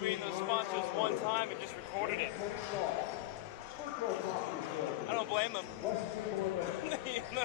distributing those sponsors one time and just recorded it. I don't blame him. You know?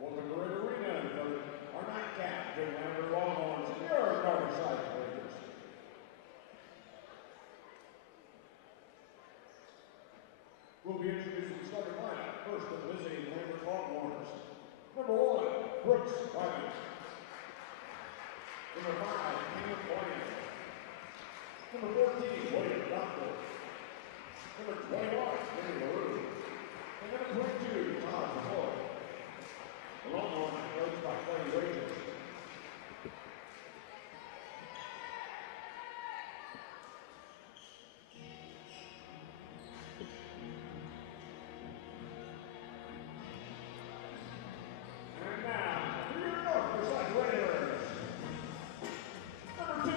Welcome to Red Arena for our nightcap, Jim Lambert Longhorns, and your Riverside Raiders. We'll be introducing the starting lineup. First, the visiting Lambert Longhorns. Number 1, Brooks Wyman. Number 5, Caleb Boyan. Number 14, William Doctor. Number 21, Kenny LaRue. And number 22, Todd Floyd. The Longhorns are coached by Clay Rangers. And now, for your Riverside Raiders. Number 2,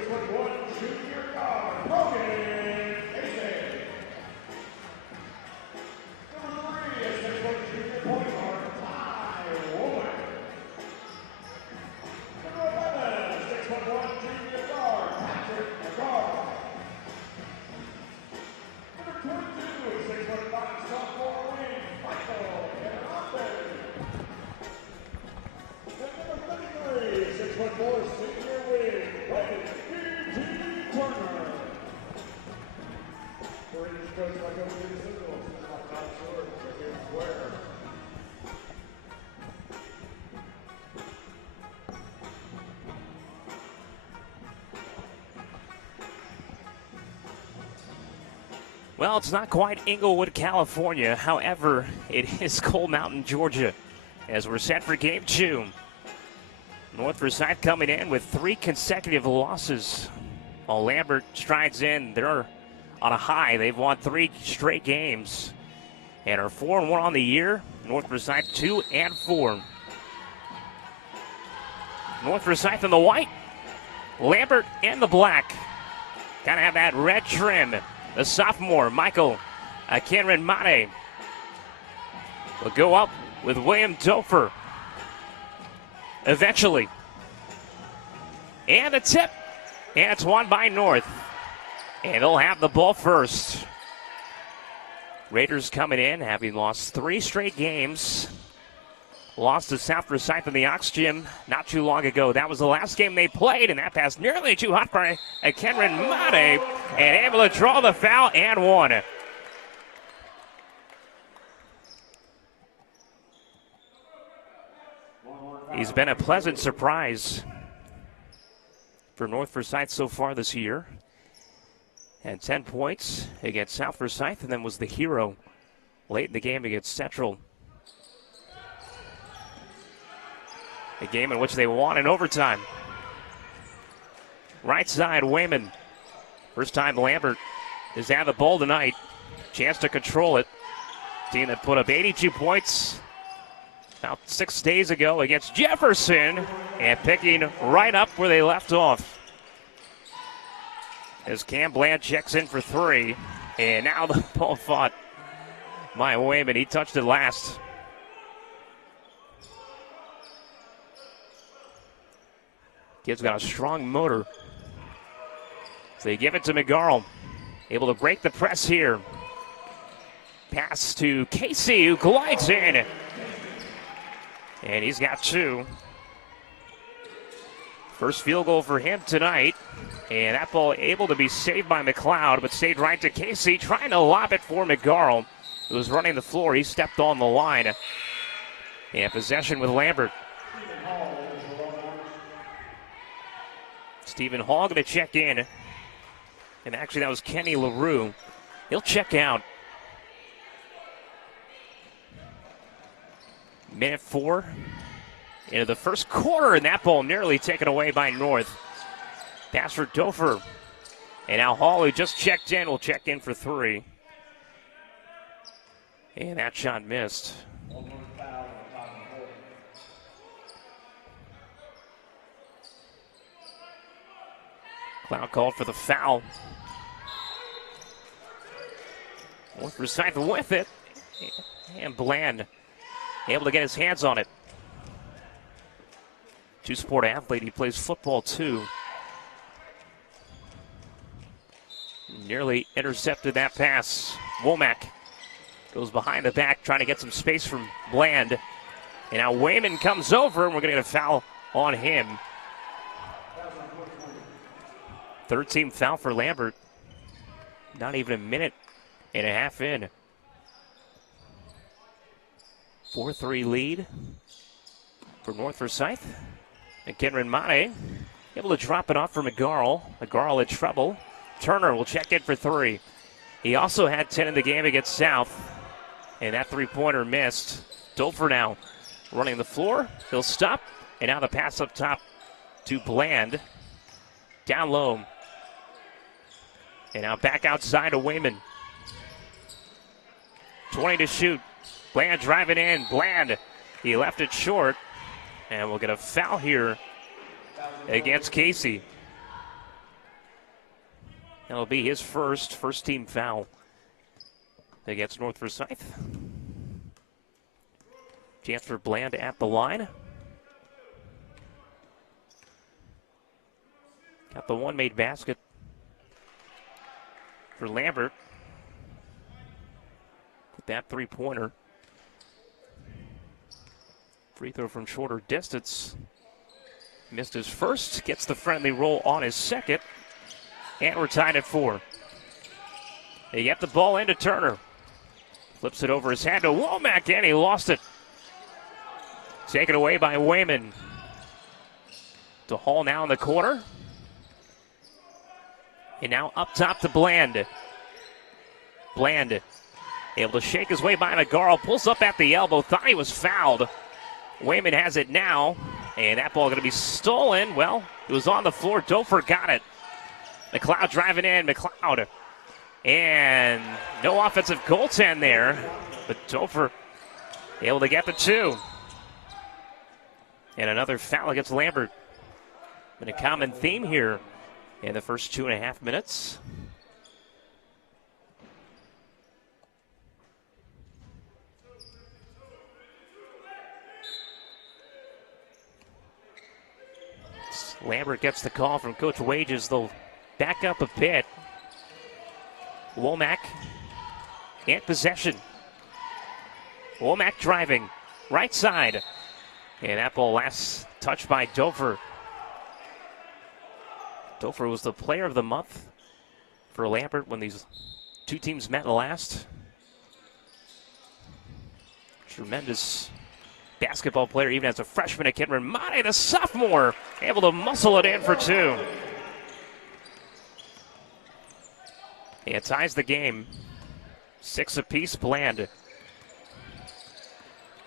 6'1" junior guard, Logan Casey. Number 3, 6'1" junior point guard, Ty Womack. Number 11, 6'1" junior guard, Patrick McCall. Number 22, 6'5" sophomore wing, Michael Canante. And number 33, 6'4" senior wing, Wade B.T. Turner. The Raiders coached by Coach Lee Sizzles, by Todd Short, and James Ware. Well, it's not quite Inglewood, California. However, it is Coal Mountain, Georgia, as we're set for Game 2. North Forsyth coming in with 3 consecutive losses. While Lambert strides in, they're on a high. They've won 3 straight games and are 4-1 on the year. North Forsyth 2-4. North Forsyth in the white, Lambert in the black. Gotta have that red trim. The sophomore, Michael Kenron Mate, will go up with William Dofer eventually. And the tip, and it's won by North. And they'll have the ball first. Raiders coming in, having lost 3 straight games. Lost to South Forsyth in the Ox Gym not too long ago. That was the last game they played, and that pass nearly too hot for Kenron Mate, and able to draw the foul and one. He's been a pleasant surprise for North Forsyth so far this year. Had 10 points against South Forsyth, and then was the hero late in the game against Central. A game in which they won in overtime. Right side, Wayman. First time Lambert has had the ball tonight. Chance to control it. Team that put up 82 points about 6 days ago against Jefferson, and picking right up where they left off. As Cam Bland checks in for 3, and now the ball fought by Wayman. He touched it last. Kid's got a strong motor. So they give it to McGarl. Able to break the press here. Pass to Casey, who glides in. And he's got 2. First field goal for him tonight. And that ball able to be saved by McLeod, but stayed right to Casey, trying to lob it for McGarl, who was running the floor. He stepped on the line. And possession with Lambert. Stephen Hall going to check in. And actually, that was Kenny LaRue. He'll check out. Minute 4 into the first quarter, and that ball nearly taken away by North. Pass for Dofer. And now Hall, who just checked in, will check in for 3. And that shot missed. Cloud called for the foul. North Forsyth with it. And Bland able to get his hands on it. Two-sport athlete. He plays football, too. Nearly intercepted that pass. Womack goes behind the back, trying to get some space from Bland. And now Wayman comes over, and we're going to get a foul on him. 13th foul for Lambert. Not even a minute and a half in. 4-3 lead for North Forsyth. And Kenron Mate able to drop it off for McGarl. McGarl in trouble. Turner will check in for 3. He also had 10 in the game against South. And that 3-pointer missed. Dofer now running the floor. He'll stop. And now the pass up top to Bland. Down low. And now back outside to Wayman. 20 to shoot. Bland driving in. Bland, he left it short. And we'll get a foul here against Casey. That'll be his first team foul against North Forsyth. Chance for Bland at the line. Got the one-made basket for Lambert. With that 3-pointer. Free throw from shorter distance. Missed his first. Gets the friendly roll on his second. And we're tied at 4. They get the ball into Turner. Flips it over his head to Womack, and he lost it. Taken away by Wayman. To Hall now in the corner. And now up top to Bland. Bland able to shake his way by McGarl. Pulls up at the elbow. Thought he was fouled. Wayman has it now. And that ball going to be stolen. Well, it was on the floor. Dofer got it. McLeod driving in. McLeod And no offensive goaltend there, but Topher able to get the 2. And another foul against Lambert. Been a common theme here in the first 2.5 minutes. Lambert gets the call from Coach Wages. They'll back up a bit. Womack in possession. Womack driving right side. And that ball last touched by Dover. Dover was the player of the month for Lambert when these two teams met last. Tremendous basketball player, even as a freshman at Kenron. Mate, the sophomore, able to muscle it in for 2. It ties the game. 6 apiece, Bland.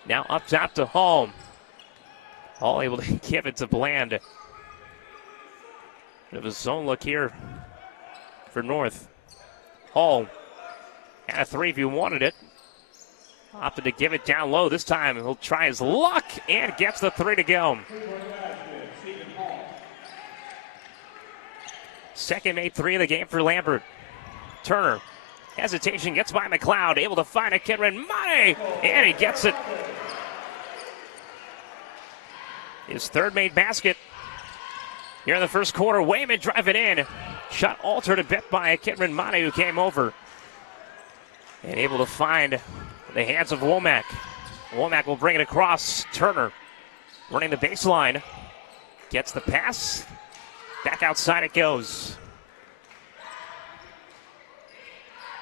Now up top to Hall. Hall able to give it to Bland. Bit of a zone look here for North. Hall had a 3 if you wanted it. Opted to give it down low. This time he'll try his luck and gets the 3 to go. Second made 3 of the game for Lambert. Turner, hesitation, gets by McLeod, able to find a Kenron Mate, and he gets it. His third made basket here in the first quarter. Wayman driving in. Shot altered a bit by Kenron Mate, who came over and able to find the hands of Womack. Womack will bring it across. Turner running the baseline. Gets the pass. Back outside it goes.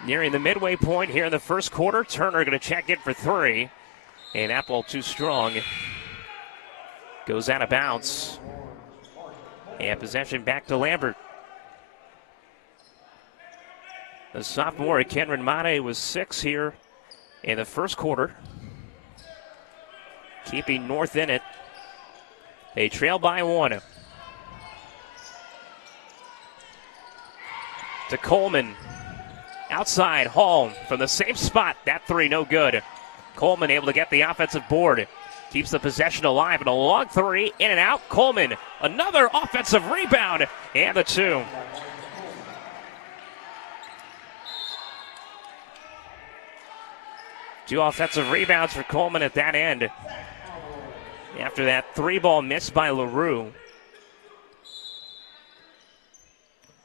Nearing the midway point here in the first quarter. Turner going to check in for 3. And that ball too strong. Goes out of bounds. And possession back to Lambert. The sophomore Kenron Mate was 6 here in the first quarter. Keeping North in it. They trail by 1. To Coleman. Outside, Hall from the same spot. That 3 no good. Coleman able to get the offensive board. Keeps the possession alive, and a long 3 in and out. Coleman, another offensive rebound, and the 2. Two offensive rebounds for Coleman at that end. After that 3-ball miss by LaRue.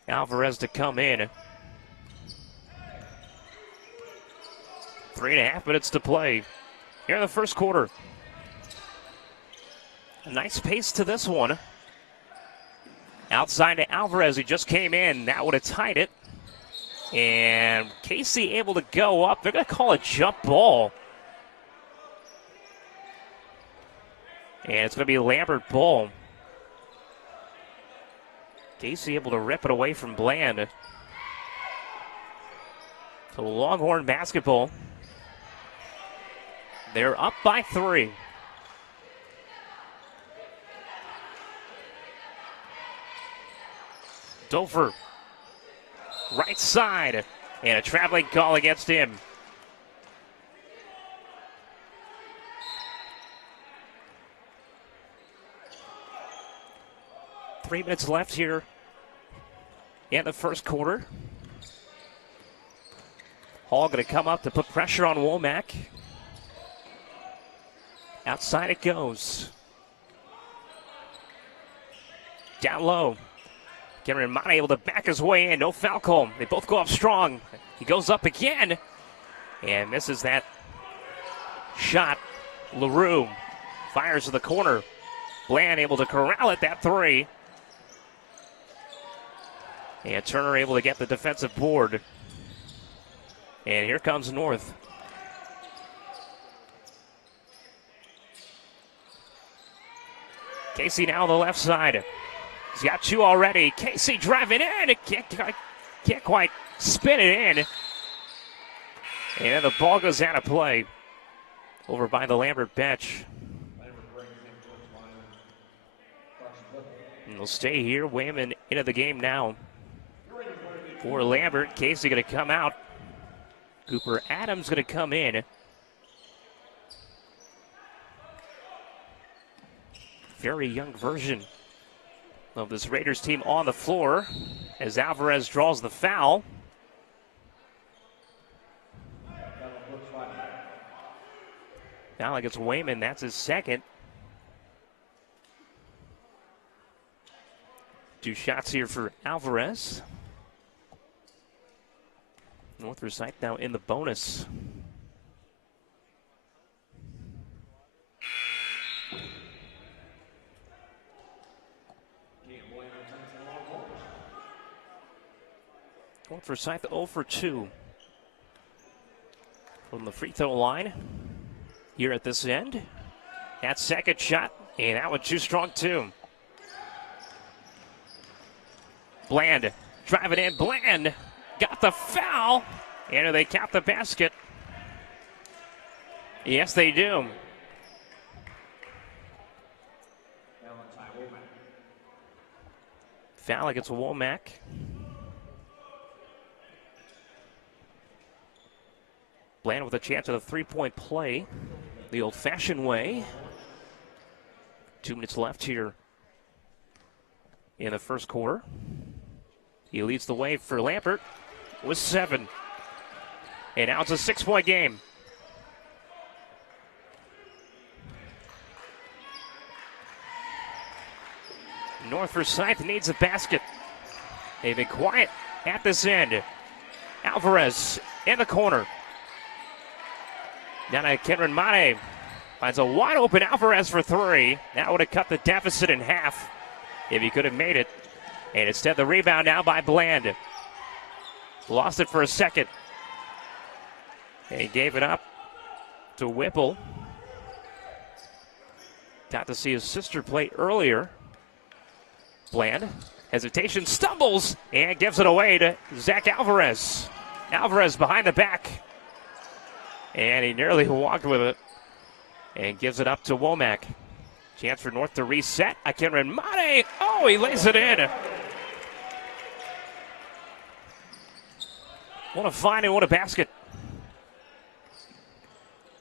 Alvarez to come in. 3.5 minutes to play here in the first quarter. A nice pace to this one. Outside to Alvarez, who just came in. That would have tied it. And Casey able to go up. They're going to call a jump ball. And it's going to be a Lambert ball. Casey able to rip it away from Bland. So Longhorn basketball. They're up by 3. Dover, right side, and a traveling call against him. Three minutes left here in the first quarter. Hall going to come up to put pressure on Womack. Outside it goes. Down low. Kenron Mate able to back his way in. No foul call. They both go up strong. He goes up again and misses that shot. LaRue fires to the corner. Bland able to corral it, that 3. And Turner able to get the defensive board. And here comes North. Casey now on the left side. He's got 2 already. Casey driving in. Can't quite spin it in. And the ball goes out of play over by the Lambert bench. And they'll stay here. Wayman into the game now. For Lambert, Casey going to come out. Cooper Adams going to come in. Very young version of this Raiders team on the floor as Alvarez draws the foul. Now against Wayman, that's his second. 2 shots here for Alvarez. North Forsyth now in the bonus. North Forsyth 0 for 2 from the free throw line here at this end. That second shot, and that one too strong too. Bland driving in. Bland got the foul, and do they count the basket? Yes, they do. Foul against Womack. Bland with a chance at a three-point play the old-fashioned way. 2 minutes left here in the first quarter. He leads the way for Lambert with 7. And now it's a 6-point game. North Forsyth needs a basket. They've been quiet at this end. Alvarez in the corner. Down to Kenron Mane. Finds a wide open Alvarez for 3. That would have cut the deficit in half if he could have made it. And instead the rebound now by Bland. Lost it for a second. And he gave it up to Whipple. Got to see his sister play earlier. Bland, hesitation, stumbles, and gives it away to Zach Alvarez. Alvarez behind the back. And he nearly walked with it. And gives it up to Womack. Chance for North to reset. Kenron Mane. Oh, he lays it in. What a find and what a basket.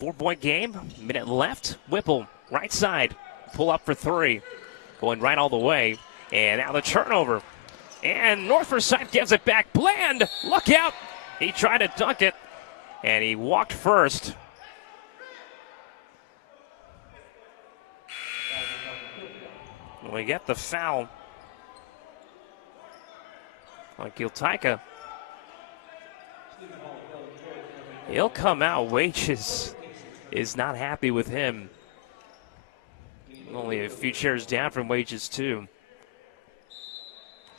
4-point game. Minute left. Whipple, right side. Pull up for 3. Going right all the way. And now the turnover. And North Forsyth gives it back. Bland, look out. He tried to dunk it. And he walked first. We get the foul on Giltaika. He'll come out. Wages is not happy with him. Only a few chairs down from Wages too.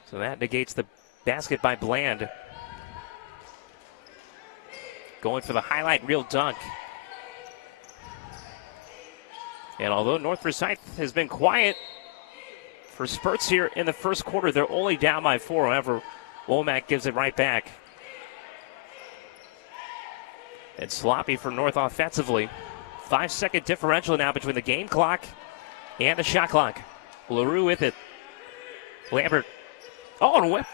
So that negates the basket by Bland. Going for the highlight reel dunk. And although North Forsyth has been quiet for spurts here in the first quarter, they're only down by 4. However, Womack gives it right back. It's sloppy for North offensively. 5-second differential now between the game clock and the shot clock. LaRue with it. Lambert. Oh, and whip.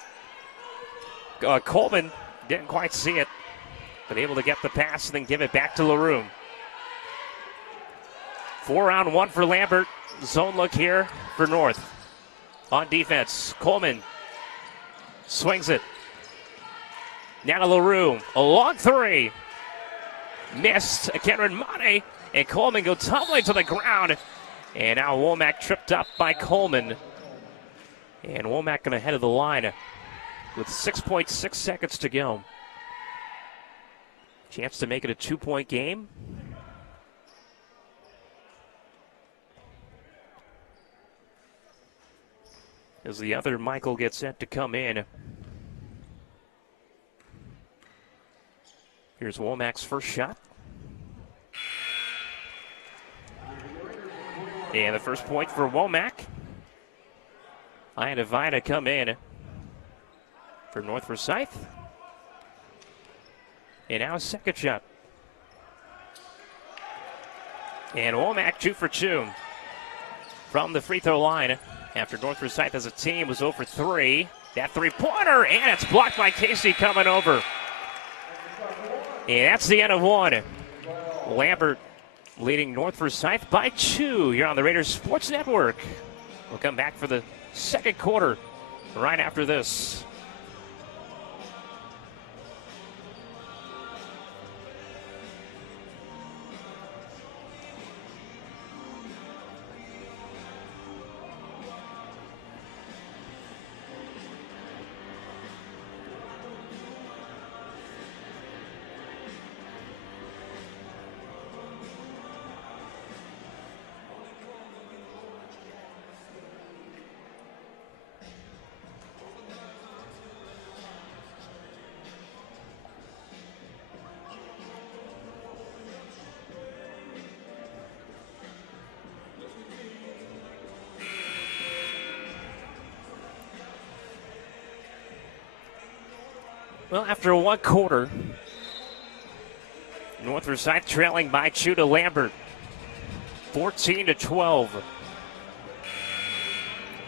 Coleman didn't quite see it, but able to get the pass and then give it back to LaRue. 4-on-1 for Lambert. Zone look here for North. On defense, Coleman swings it. Now to LaRue. A long 3. Missed. Kenron Mane and Coleman go tumbling to the ground. And now Womack tripped up by Coleman. And Womack going to head of the line with 6.6 seconds to go. Chance to make it a 2-point game. As the other Michael gets set to come in. Here's Womack's first shot. And the first point for Womack. Ian Divine come in for North Forsyth. And now a second shot. And Womack 2 for 2 from the free throw line after North Forsyth as a team was 0 for 3. That three-pointer, and it's blocked by Casey coming over. And that's the end of one. Lambert leading North Forsyth by 2 here on the Raiders Sports Network. We'll come back for the second quarter right after this. Well, after one quarter, North Forsyth trailing by 2 to Lambert, 14-12.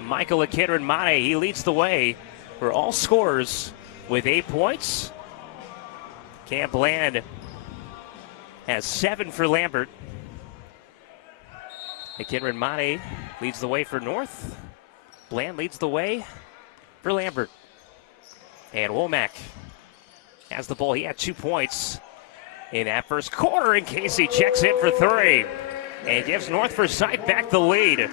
Michael Akidrin-Mane, he leads the way for all scorers with 8 points. Cam Bland has 7 for Lambert. Akidrin-Mane leads the way for North. Bland leads the way for Lambert. And Womack has the ball. He had 2 points in that first quarter, and Casey checks in for 3 and gives North Forsyth back the lead.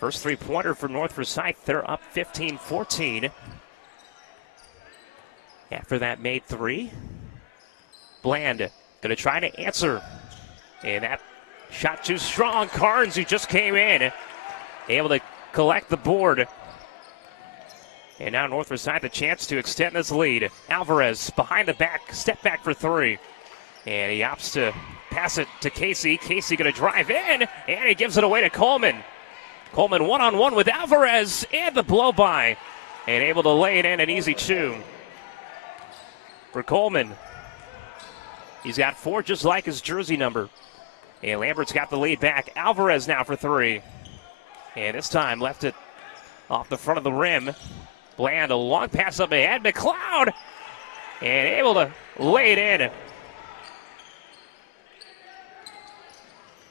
First three-pointer for North Forsyth. They're up 15-14. After that made 3. Bland going to try to answer. And that shot too strong. Carnes, who just came in, able to collect the board. And now North Forsyth a chance to extend this lead. Alvarez behind the back, step back for 3. And he opts to pass it to Casey. Casey going to drive in, and he gives it away to Coleman. Coleman one-on-one with Alvarez, and the blow-by. And able to lay it in an easy 2 for Coleman. He's got 4 just like his jersey number. And Lambert's got the lead back. Alvarez now for 3. And this time left it off the front of the rim. Bland, a long pass up ahead. McLeod, and able to lay it in.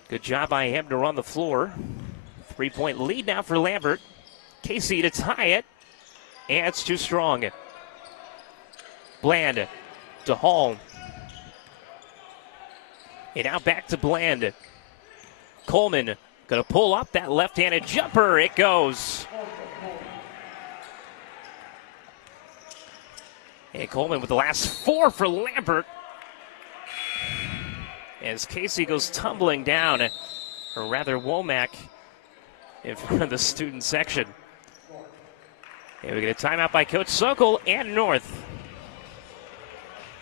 Good job by him to run the floor. 3-point lead now for Lambert. Casey to tie it, and it's too strong. Bland to Hall. And now back to Bland. Coleman going to pull up that left-handed jumper. It goes. And Coleman with the last 4 for Lambert. As Casey goes tumbling down, or rather Womack in front of the student section. And we get a timeout by Coach Sokol and North.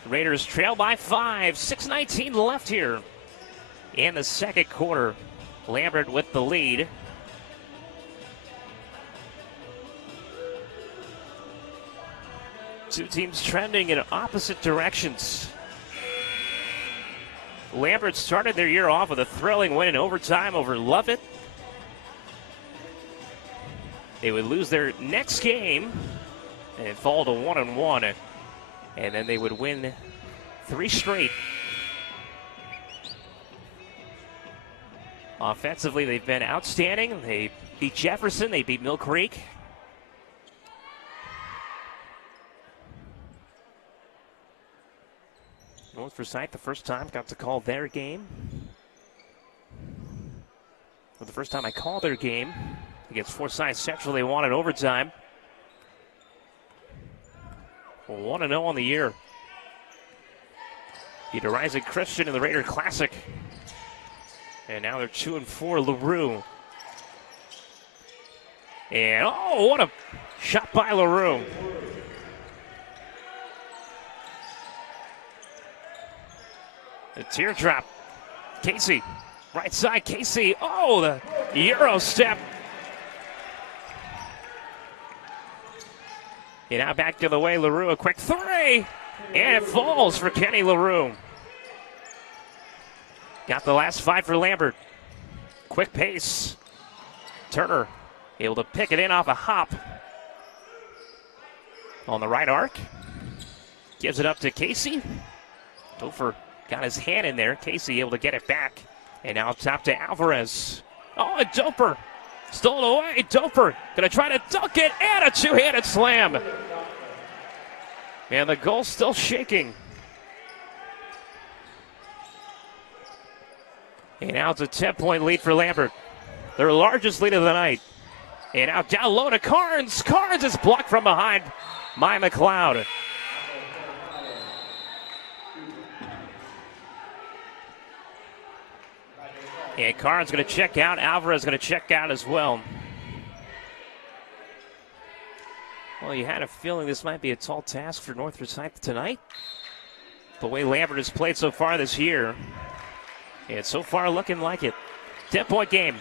Raiders trail by 5, 6:19 left here in the second quarter. Lambert with the lead. Two teams trending in opposite directions. Lambert started their year off with a thrilling win in overtime over Lovett. They would lose their next game and fall to 1-1. And then they would win 3 straight. Offensively, they've been outstanding. They beat Jefferson, they beat Mill Creek. North Forsyth, the first time, got to call their game. For the first time I called their game against Forsyth Central, they won in overtime. 1-0 on the year. Beat a Rising Christian in the Raider Classic. And now they're 2-4, LaRue. And, oh, what a shot by LaRue. The teardrop. Casey, right side, Casey. Oh, the Euro step. And now back to the way, LaRue, a quick 3. And it falls for Kenny LaRue. Got the last 5 for Lambert. Quick pace. Turner able to pick it in off a hop on the right arc. Gives it up to Casey. Dofer got his hand in there. Casey able to get it back. And now top to Alvarez. Oh, and Dofer stole away. Dofer going to try to dunk it, and a two-handed slam. And the goal still shaking. And now it's a 10-point lead for Lambert. Their largest lead of the night. And now down low to Carnes. Carnes is blocked from behind by McLeod. And Carnes going to check out. Alvarez going to check out as well. Well, you had a feeling this might be a tall task for North Forsyth tonight. The way Lambert has played so far this year. And so far looking like it. 10-point game.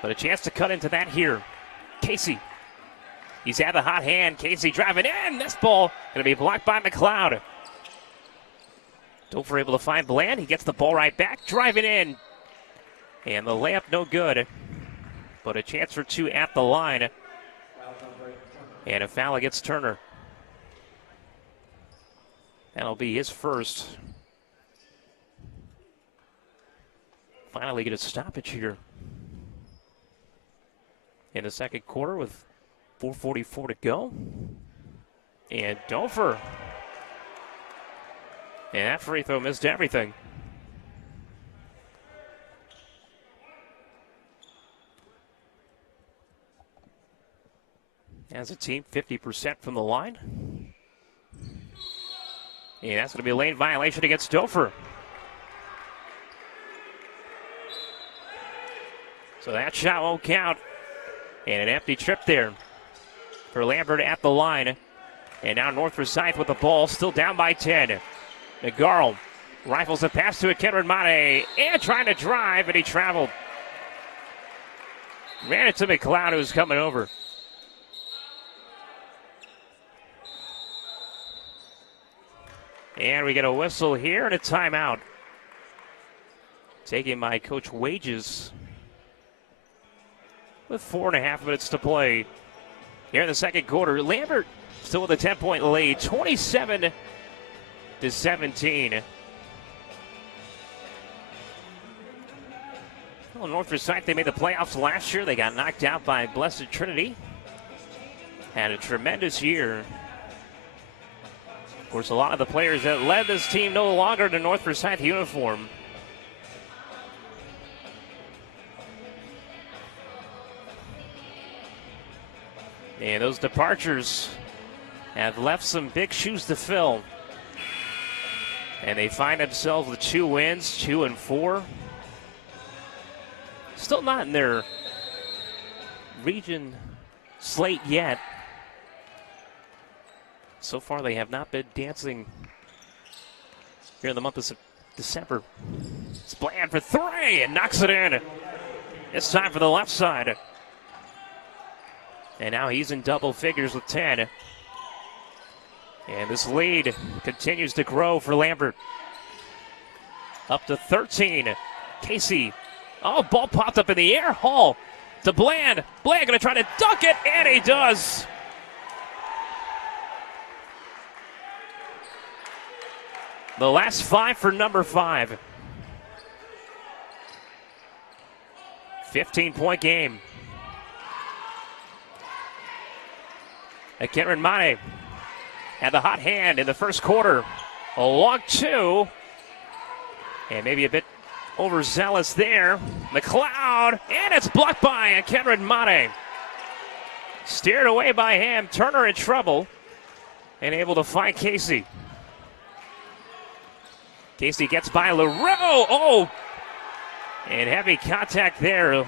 But a chance to cut into that here. Casey. He's had the hot hand. Casey driving in. This ball going to be blocked by McLeod. Dover able to find Bland. He gets the ball right back. Driving in. And the layup no good. But a chance for two at the line. And a foul against Turner. That'll be his first. Finally get a stoppage here in the second quarter with 4:44 to go. And Dover. And that free throw missed everything. As a team, 50% from the line. And that's going to be a lane violation against Dover. So that shot won't count. And an empty trip there for Lambert at the line. And now North Forsyth with the ball, still down by 10. Nagarl rifles a pass to a Kenred Mate, and trying to drive, and he traveled. Ran it to McLeod, who's coming over. And we get a whistle here and a timeout. Taken by Coach Wages with 4.5 minutes to play here in the second quarter. Lambert still with a 10-point lead, 27-17. Well, North Forsyth, they made the playoffs last year. They got knocked out by Blessed Trinity. Had a tremendous year. Of course, a lot of the players that led this team no longer in a North Forsyth uniform. And those departures have left some big shoes to fill. And they find themselves with 2 wins, 2-4. Still not in their region slate yet. So far, they have not been dancing here in the month of December. It's Bland for 3 and knocks it in. It's time for the left side. And now he's in double figures with 10. And this lead continues to grow for Lambert. Up to 13. Casey. Oh, ball popped up in the air. Hall to Bland. Bland going to try to dunk it, and he does. The last 5 for number 5. 15-point game. Kenred Mate had the hot hand in the first quarter. A long 2. And maybe a bit overzealous there. McLeod, and it's blocked by Kenred Mate. Steered away by him. Turner in trouble. And able to find Casey. Casey gets by LaRue. Oh! And heavy contact there.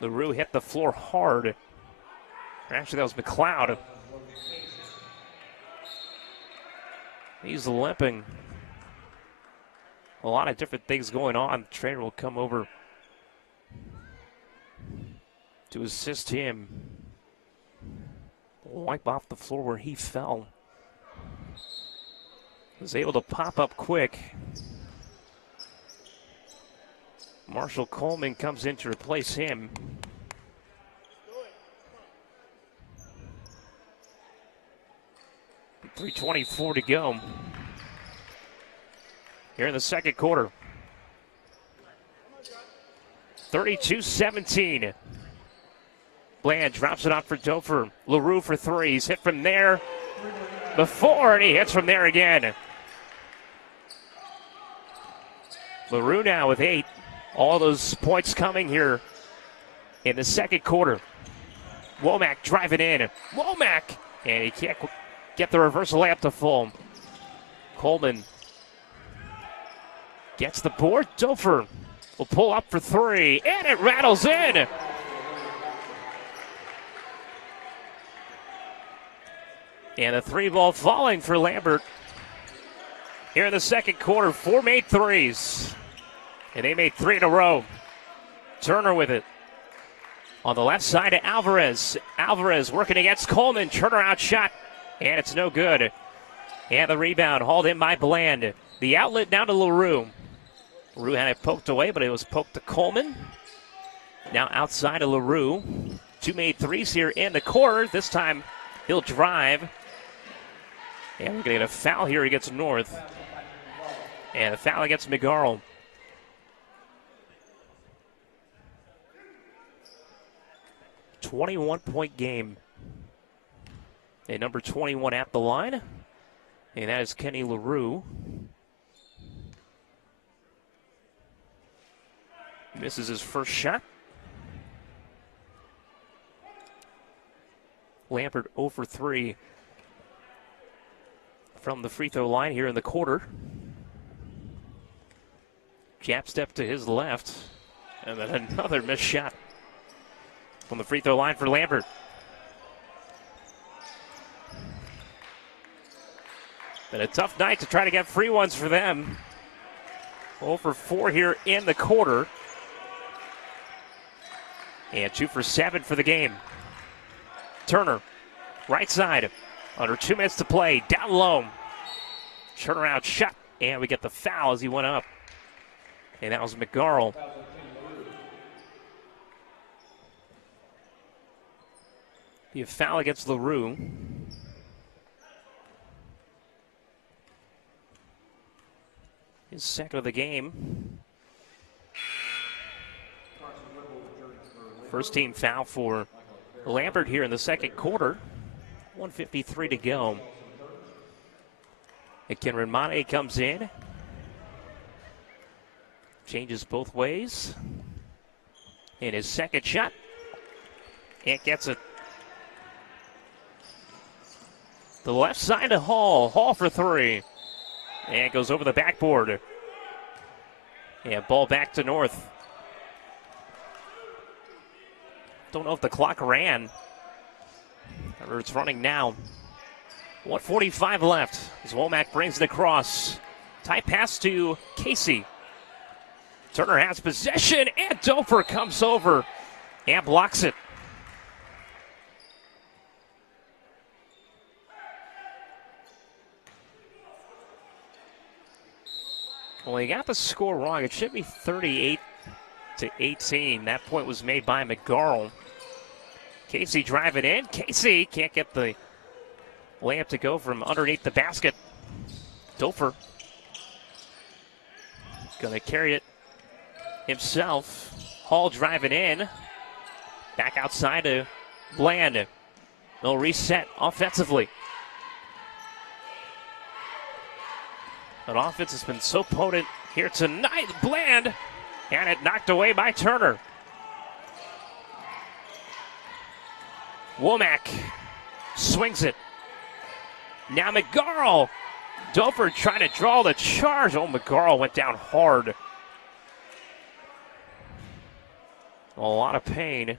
LaRue hit the floor hard. Actually, that was McLeod. He's limping. A lot of different things going on. The trainer will come over to assist him. Wipe off the floor where he fell. Was able to pop up quick. Marshall Coleman comes in to replace him. .324 to go here in the second quarter. 32-17. Bland drops it off for Dofer. LaRue for three. He's hit from there before, and he hits from there again. LaRue now with 8. All those points coming here in the second quarter. Womack driving in. Womack! And he can't get the reversal layup to full. Coleman gets the board. Dofer will pull up for three, and it rattles in. And the three ball falling for Lambert. Here in the second quarter, 4 made threes. And they made 3 in a row. Turner with it. On the left side to Alvarez. Alvarez working against Coleman. Turner outshot. And it's no good. And the rebound hauled in by Bland. The outlet down to LaRue. LaRue had it poked away, but it was poked to Coleman. Now outside of LaRue. 2 made threes here in the quarter. This time he'll drive. And we're going to get a foul here against North. And a foul against McGarl. .21 game. And number 21 at the line. And that is Kenny LaRue. Misses his first shot. Lambert 0 for 3 from the free throw line here in the quarter. Jab step to his left. And then another missed shot from the free throw line for Lambert. Been a tough night to try to get free ones for them. 0 for 4 here in the quarter. And 2 for 7 for the game. Turner, right side. Under 2 minutes to play. Down low. Turnaround shot. And we get the foul as he went up. And that was McGarl. Be a foul against LaRue. His second of the game. First team foul for Lambert here in the second quarter. 1:53 to go. And Kenron Mane comes in. Changes both ways. In his second shot. And gets it. The left side to Hall. Hall for 3. And goes over the backboard. And ball back to North. Don't know if the clock ran. Or it's running now. 1:45 left as Womack brings it across. Tight pass to Casey. Turner has possession, and Dofer comes over and blocks it. Well, he got the score wrong. It should be 38-18. That point was made by McGarl. Casey driving in. Casey can't get the layup to go from underneath the basket. Dofer going to carry it himself. Hall driving in. Back outside to Bland. They'll reset offensively. But offense has been so potent here tonight. Bland. And it knocked away by Turner. Womack swings it. Now McGarl. Dofer trying to draw the charge. Oh, McGarl went down hard. A lot of pain.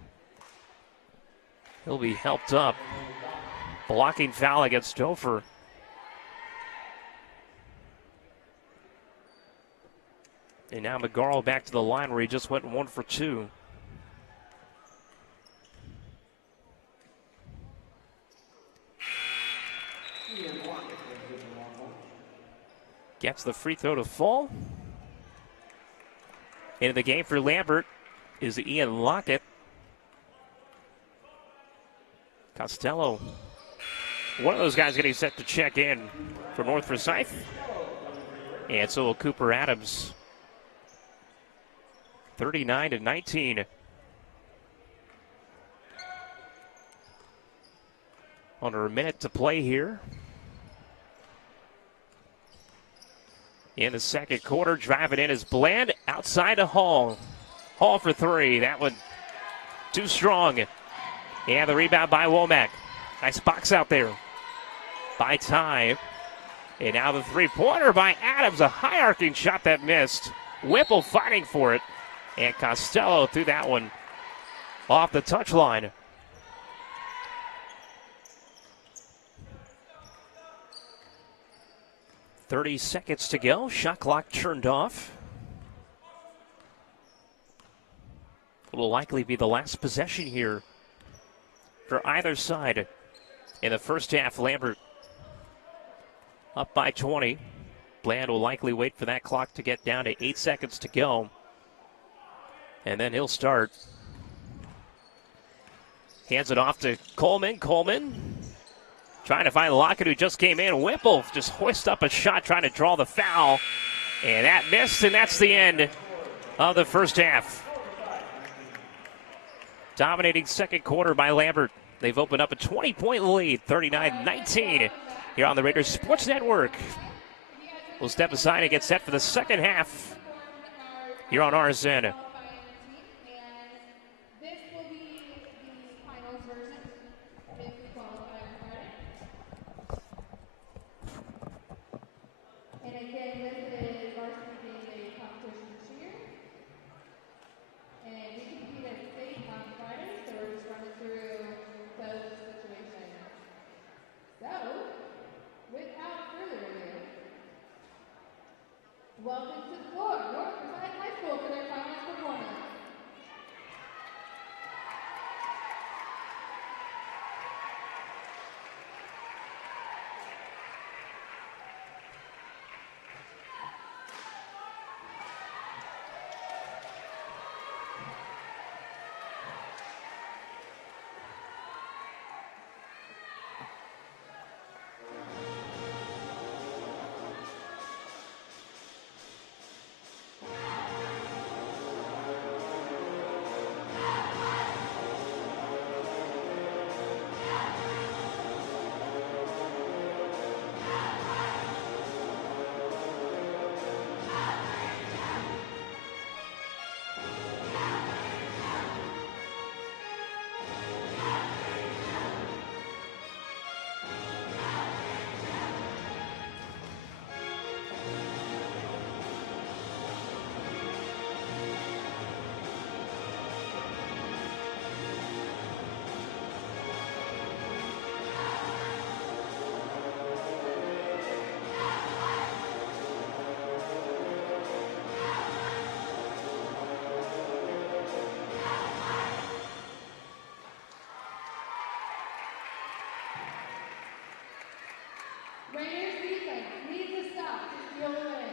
He'll be helped up. Blocking foul against Dofer. And now McGarl back to the line where he just went 1 for 2. Gets the free throw to fall. Into the game for Lambert is Ian Lockett. Costello, one of those guys getting set to check in for North Forsyth. And so will Cooper Adams. 39-19. Under a minute to play here. In the second quarter, driving in is Bland outside to Hall. Hall for three. That one too strong. And the rebound by Womack. Nice box out there by Ty. And now the three-pointer by Adams. A high-arcing shot that missed. Whipple fighting for it. And Costello threw that one off the touchline. .30 seconds to go. Shot clock turned off. Will likely be the last possession here for either side. In the first half, Lambert up by 20. Bland will likely wait for that clock to get down to 8 seconds to go. And then he'll start. Hands it off to Coleman. Coleman trying to find Lockett, who just came in. Whipple just hoists up a shot, trying to draw the foul. And that missed, and that's the end of the first half. Dominating second quarter by Lambert. They've opened up a 20-point lead, 39-19, here on the Raiders Sports Network. We'll step aside and get set for the second half here on RSN. Welcome to the floor, North Forsyth High School, for their finals performance. Raiders defense needs to stop to steal the win.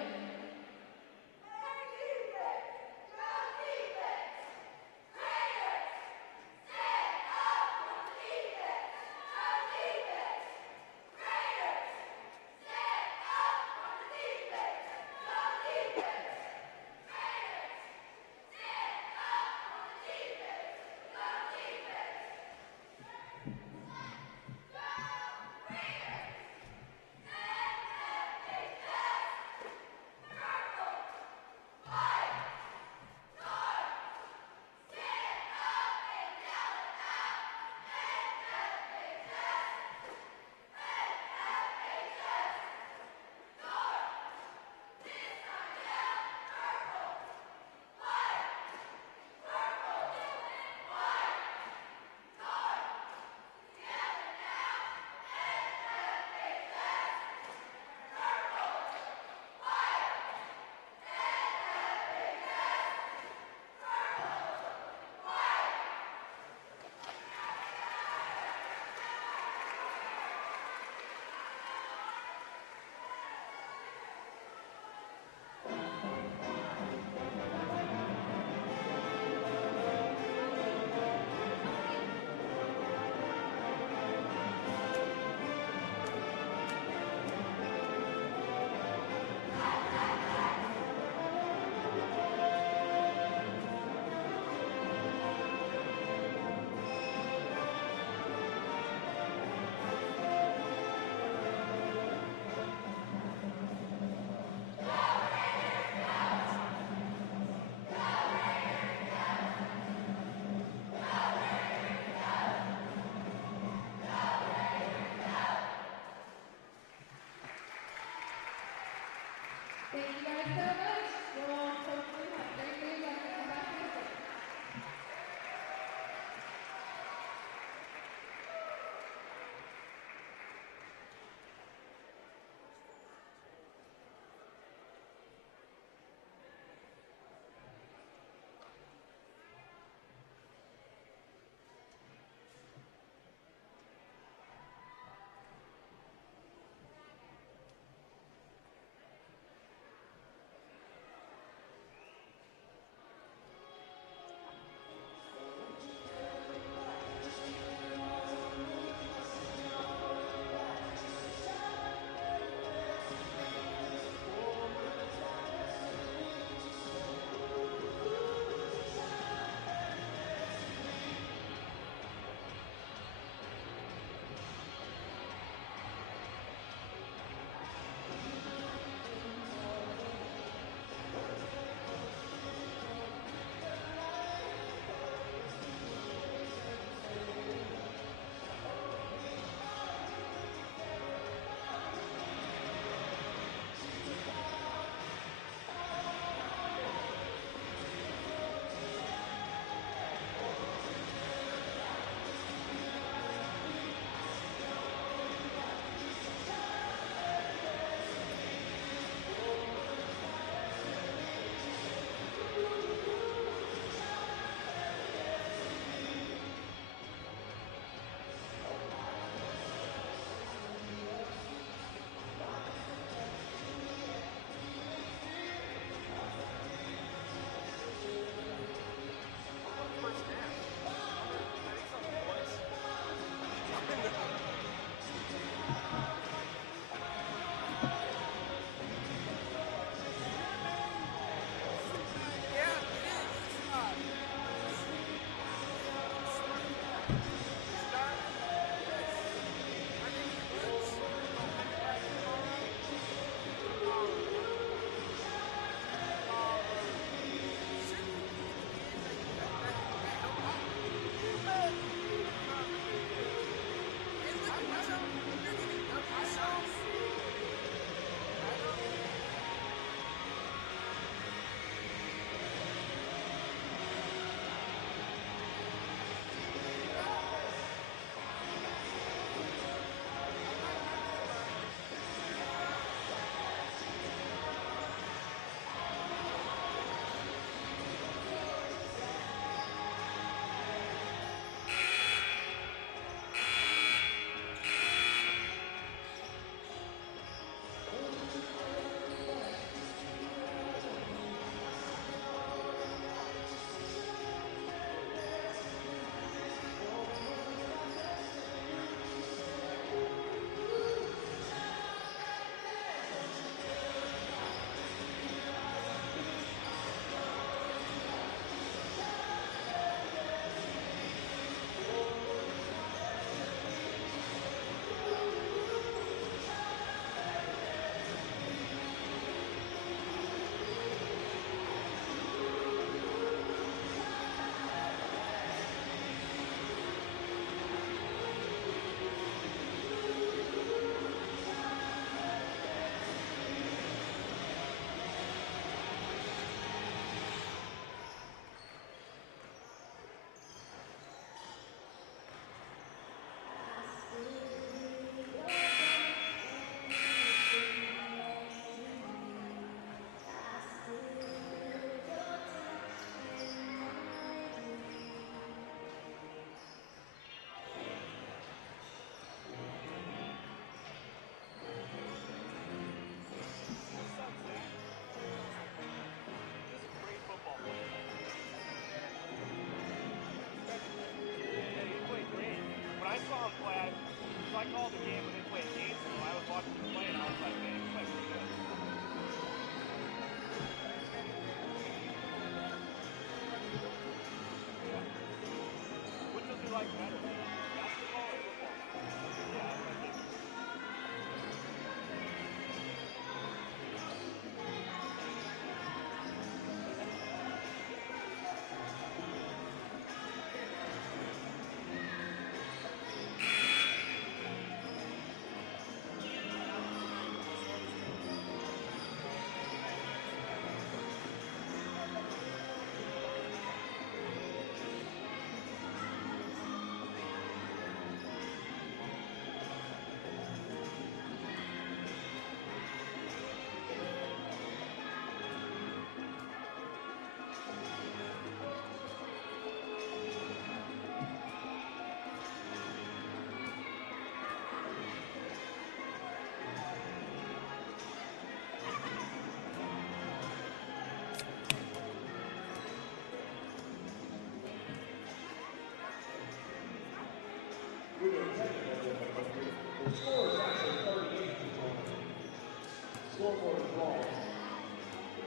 scoreboard is wrong.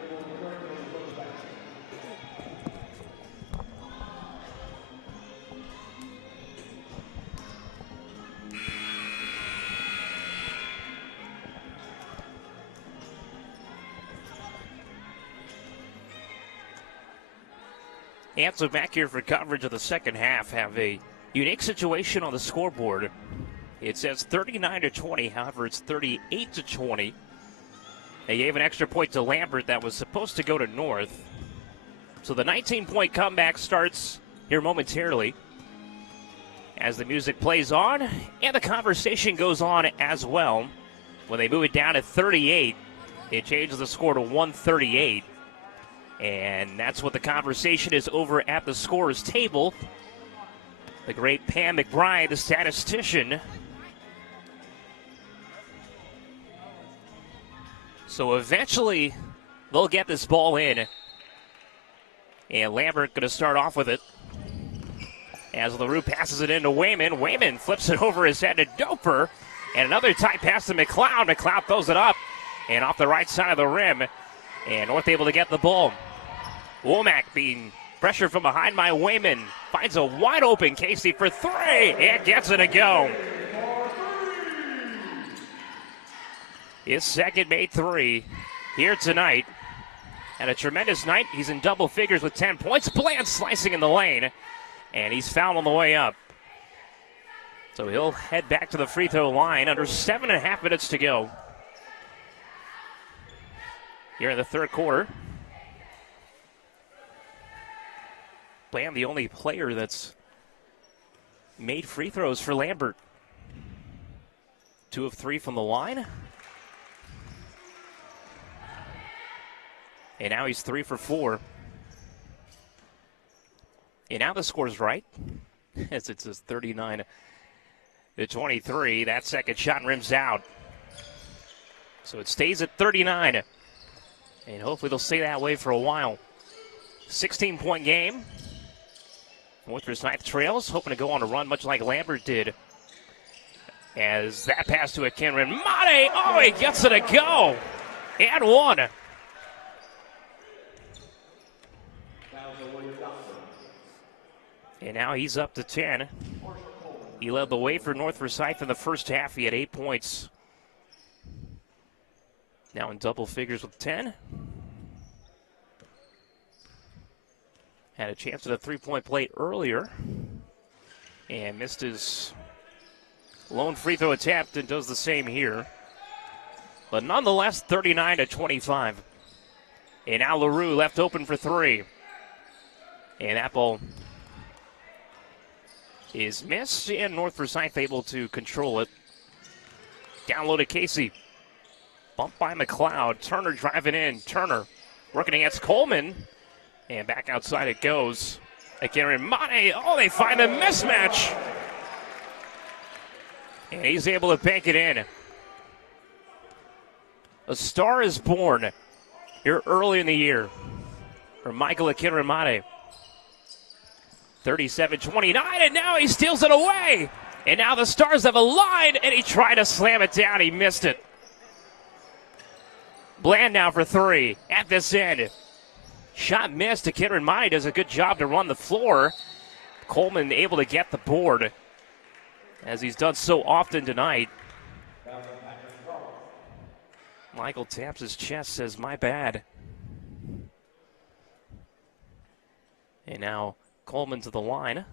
Everyone correct it on the first back. And so back here for coverage of the second half, have a unique situation on the scoreboard. It says 39-20, however, it's 38-20. They gave an extra point to Lambert that was supposed to go to North. So the 19-point comeback starts here momentarily as the music plays on, and the conversation goes on as well. When they move it down to 38, it changes the score to 138. And that's what the conversation is over at the scorer's table. The great Pam McBride, the statistician. So eventually, they'll get this ball in. And Lambert going to start off with it. As LaRue passes it into Wayman. Wayman flips it over his head to Doper. And another tight pass to McLeod. McLeod throws it up and off the right side of the rim. And North able to get the ball. Womack being pressured from behind by Wayman. Finds a wide open Casey for three. And gets it to go. His second made three here tonight. Had a tremendous night. He's in double figures with 10 points. Bland slicing in the lane. And he's fouled on the way up. So he'll head back to the free throw line under 7.5 minutes to go. Here in the third quarter. Bland, the only player that's made free throws for Lambert. 2 of 3 from the line. And now he's 3 for 4. And now the score's right. As it says 39-23. That second shot rims out. So it stays at 39. And hopefully they'll stay that way for a while. 16-point game. North Forsyth trails, hoping to go on a run much like Lambert did. As that pass to a Kenron Mate. Oh, he gets it to go. And one. And now he's up to 10. He led the way for North Forsyth in the first half. He had 8 points. Now in double figures with 10. Had a chance at a three-point play earlier. And missed his lone free throw attempt and does the same here. But nonetheless, 39-25. And now LaRue left open for three. And that ball is missed, and North Forsyth able to control it. Down low to Casey. Bumped by McLeod. Turner driving in. Turner working against Coleman. And back outside it goes. Again, Mate. Oh, they find a mismatch. And he's able to bank it in. A star is born here early in the year for Michael Akinramade. 37-29, and now he steals it away. And now the Stars have a line, and he tried to slam it down. He missed it. Bland now for three at this end. Shot missed. Akinramade does a good job to run the floor. Coleman able to get the board, as he's done so often tonight. Michael taps his chest, says, "My bad." And now Coleman to the line.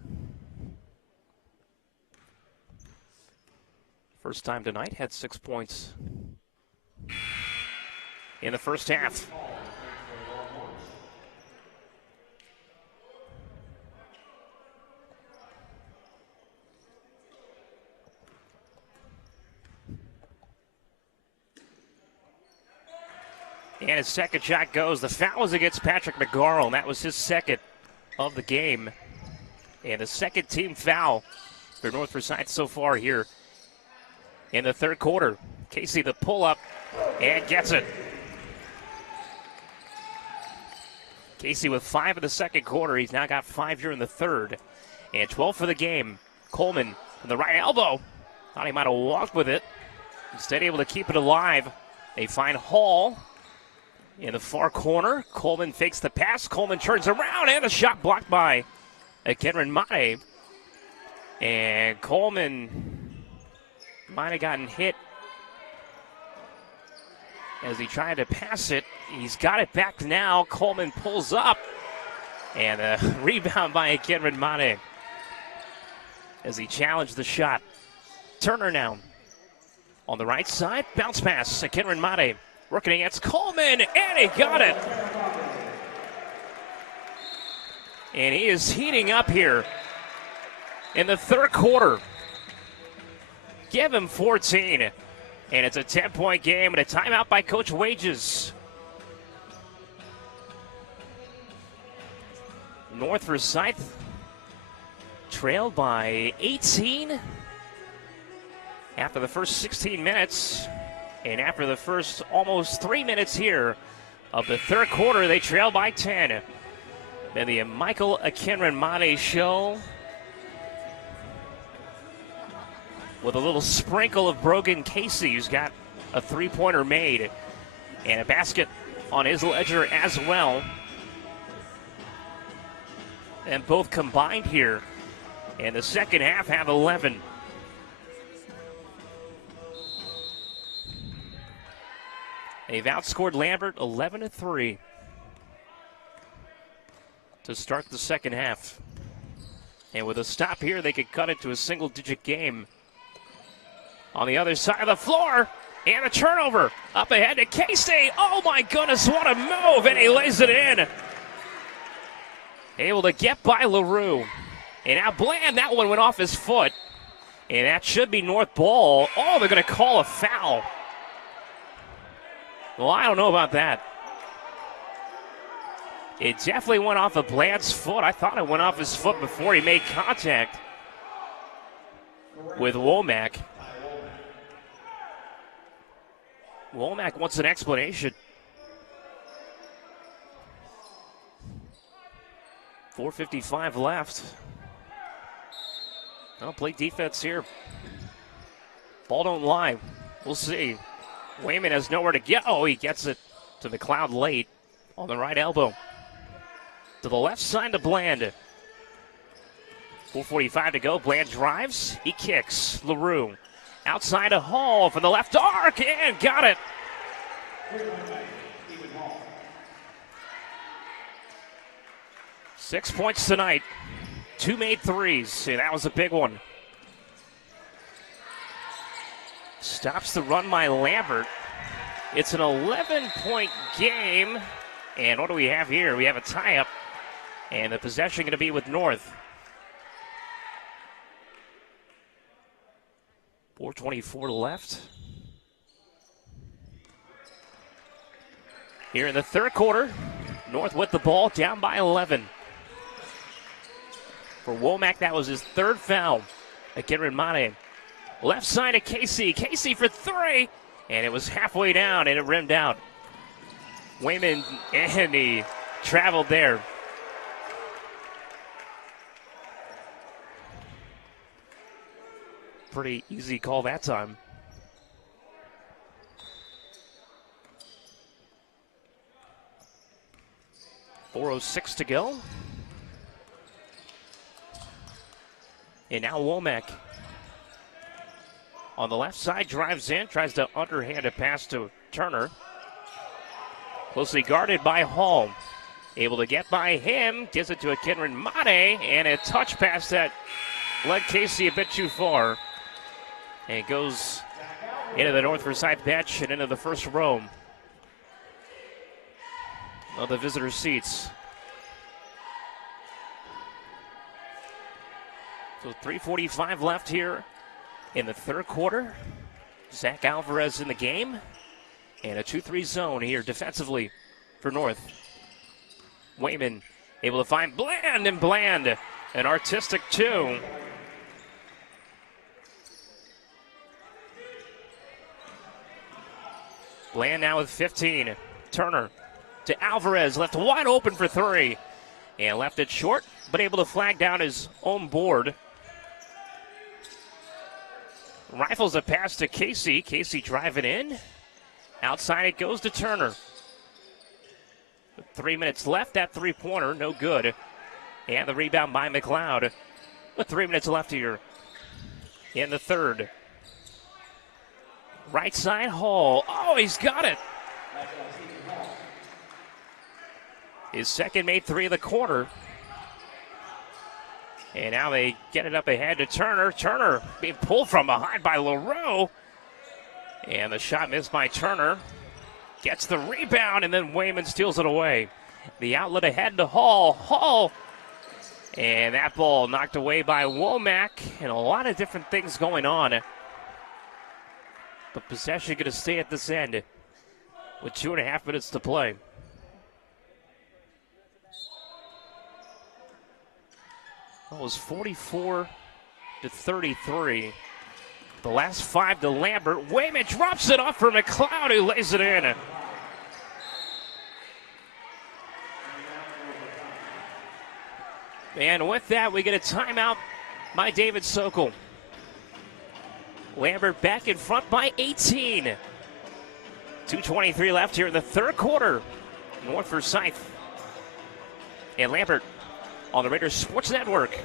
First time tonight, had 6 points in the first half. And his second shot goes. The foul was against Patrick McGarl, and that was his second of the game. And the second team foul for North Forsyth so far here in the third quarter. Casey the pull-up and gets it. Casey with 5 in the second quarter. He's now got 5 here in the third. And 12 for the game. Coleman from the right elbow. Thought he might have walked with it. Instead able to keep it alive They find Hall in the far corner. Coleman fakes the pass. Coleman turns around, and a shot blocked by Kenron Mate. And Coleman might have gotten hit as he tried to pass it. He's got it back now. Coleman pulls up, and a rebound by Kenron Mate as he challenged the shot. Turner now on the right side. Bounce pass. Kenron Mate working against Coleman, and he got it. And he is heating up here in the third quarter. Give him 14. And it's a 10-point game and a timeout by Coach Wages. North Forsyth trailed by 18 after the first 16 minutes. And after the first almost 3 minutes here of the third quarter, they trail by 10. Then the Michael Kenron Mate show with a little sprinkle of Brogan Casey, who's got a three-pointer made and a basket on his ledger as well. And both combined here in the second half have 11. They've outscored Lambert 11-3 to start the second half. And with a stop here, they could cut it to a single-digit game. On the other side of the floor, and a turnover. Up ahead to Casey. Oh my goodness, what a move, and he lays it in. Able to get by LaRue. And now Bland, that one went off his foot. And that should be North ball. Oh, they're going to call a foul. Well, I don't know about that. It definitely went off of Bland's foot. I thought it went off his foot before he made contact with Womack. Womack wants an explanation. 4:55 left. I'll play defense here. Ball don't lie. We'll see. Wayman has nowhere to go. Oh, he gets it to McLeod late on the right elbow. To the left side to Bland. 4:45 to go. Bland drives. He kicks. LaRue. Outside to Hall for the left arc, and got it. Six points tonight. Two made threes, and that was a big one. Stops the run by Lambert. It's an 11-point game, and what do we have here? We have a tie-up, and the possession going to be with North. 4:24 left. Here in the third quarter, North with the ball, down by 11. For Womack, that was his third foul. Kenron Mate. Left side of Casey. Casey for three, and it was halfway down, and it rimmed out. Wayman, and he traveled there. Pretty easy call that time. .406 to go. And now Womack on the left side, drives in, tries to underhand a pass to Turner. Closely guarded by Hall. Able to get by him, gives it to a Kenron Mate, and a touch pass that led Casey a bit too far. And it goes into the North Forsyth bench and into the first row of the visitor seats. So 3:45 left here in the third quarter. Zach Alvarez in the game. And a 2-3 zone here defensively for North. Wayman able to find Bland, and Bland an artistic two. Bland now with 15. Turner to Alvarez, left wide open for three. And left it short, but able to flag down his own board. Rifles a pass to Casey. Casey driving in. Outside it goes to Turner. With 3 minutes left, that three-pointer, no good. And the rebound by McLeod. With 3 minutes left here in the third. Right side, Hall. Oh, he's got it. His second made three of the quarter. And now they get it up ahead to Turner. Turner being pulled from behind by LaRue. And the shot missed by Turner. Gets the rebound, and then Wayman steals it away. The outlet ahead to Hall. Hall. And that ball knocked away by Womack. And a lot of different things going on. But possession going to stay at this end with 2.5 minutes to play. It was 44-33. The last five to Lambert. Wayman drops it off for McLeod, who lays it in. And with that, we get a timeout by David Sokol. Lambert back in front by 18. 2:23 left here in the third quarter. North Forsyth. And Lambert on the Raiders Sports Network.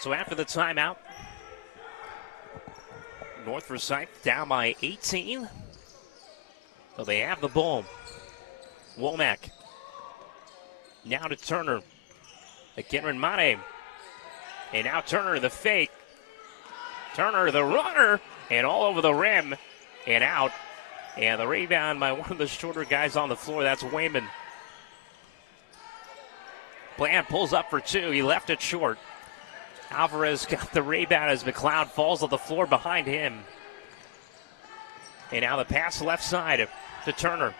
So after the timeout, North Forsyth down by 18. So they have the ball. Womack. Now to Turner. McKinnon Mane. And now Turner the fake. Turner the runner. And all over the rim. And out. And the rebound by one of the shorter guys on the floor. That's Wayman. Bland pulls up for two. He left it short. Alvarez got the rebound as McLeod falls on the floor behind him. And now the pass left side to Turner.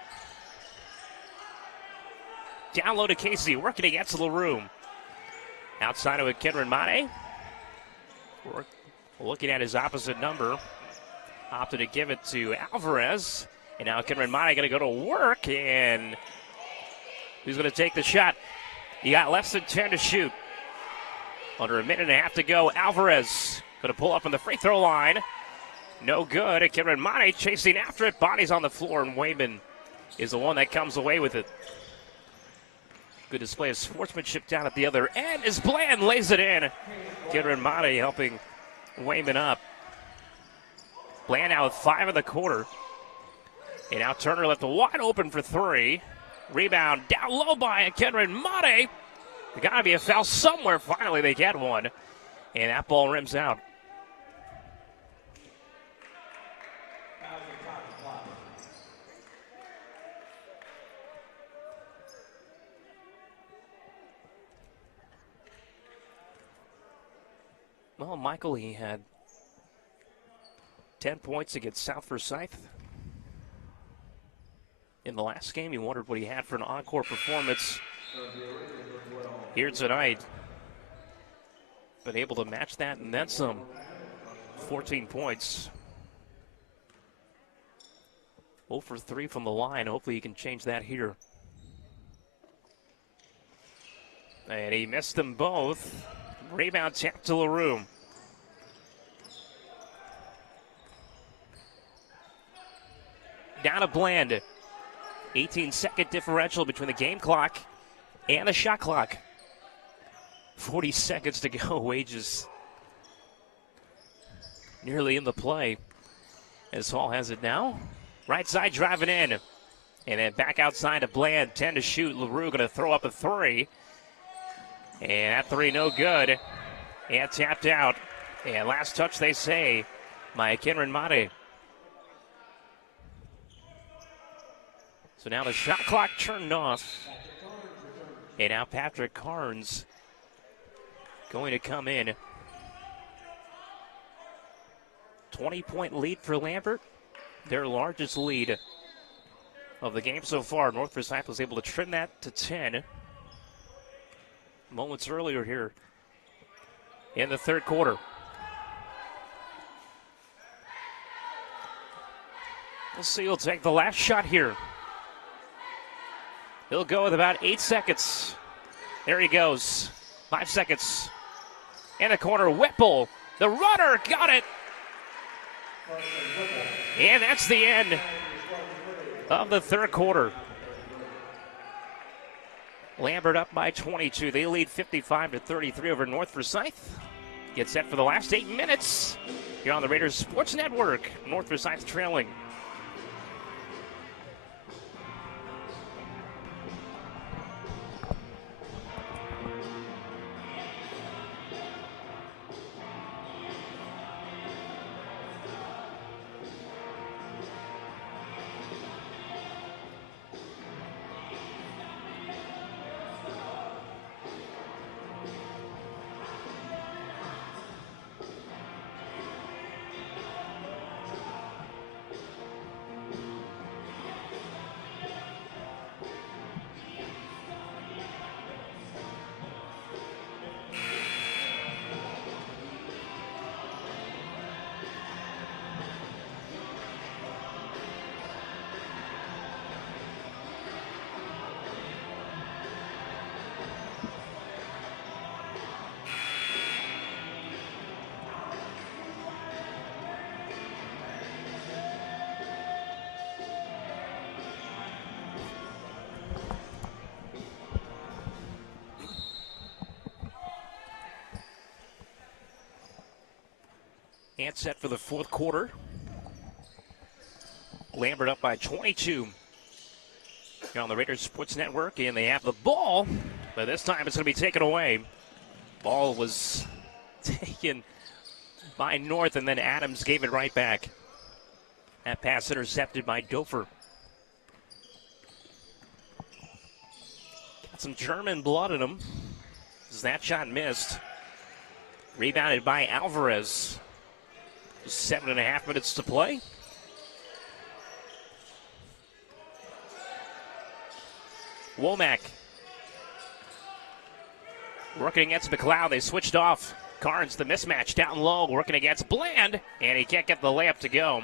Down low to Casey, working against LaRue. Outside of it, Kenron Mane. Looking at his opposite number. Opted to give it to Alvarez. And now Kenron Mane going to go to work. And who's going to take the shot? You got less than 10 to shoot. Under a minute and a half to go. Alvarez going to pull up on the free throw line. No good. And Kenron Mane chasing after it. Bodies on the floor, and Wayman is the one that comes away with it. Good display of sportsmanship down at the other end as Bland lays it in. Kenron Mane helping Wayman up. Bland now with 5 in the quarter. And now Turner left wide open for three. Rebound down low by Kenron Mane. There got to be a foul somewhere. Finally, they get one. And that ball rims out. Well, Michael, he had 10 points against South Forsyth. In the last game, you wondered what he had for an encore performance here tonight. Been able to match that and then some. 14 points. 0 for 3 from the line. Hopefully he can change that here. And he missed them both. Rebound tap to LaRue. Down to Bland. 18-second differential between the game clock and the shot clock. 40 seconds to go. Wages nearly in the play. As Hall has it now. Right side driving in. And then back outside to Bland. 10 to shoot. LaRue going to throw up a three. And that three no good. And tapped out. And last touch, they say, by Kenron Mate. So now the shot clock turned off. And now Patrick Carnes going to come in. 20-point lead for Lambert. Their largest lead of the game so far. North Forsyth was able to trim that to 10 moments earlier here in the third quarter. We'll see who'll take the last shot here. He'll go with about 8 seconds. There he goes. 5 seconds. In the corner, Whipple, the runner, got it. And that's the end of the third quarter. Lambert up by 22. They lead 55-33 over North Forsyth. Get set for the last 8 minutes here on the Raiders Sports Network. North Forsyth trailing. And set for the fourth quarter. Lambert up by 22 here on the Raiders Sports Network, and they have the ball, but this time it's going to be taken away. Ball was taken by North, and then Adams gave it right back. That pass intercepted by Dofer. Got some German blood in him. That shot missed. Rebounded by Alvarez. 7.5 minutes to play. Womack working against McLeod. They switched off. Carnes, the mismatch down low, working against Bland, and he can't get the layup to go.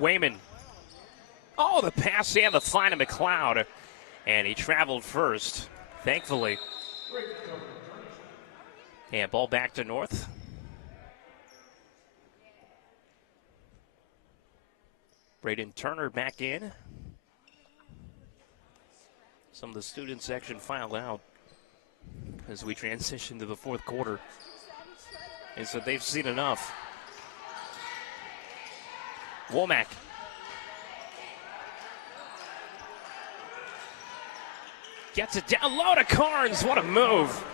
Wayman. Oh, the pass and the find of McLeod. And he traveled first, thankfully. And ball back to North. Braden Turner back in. Some of the student section filed out as we transition to the fourth quarter. And so they've seen enough. Womack. Gets it down low to Carnes. What a move.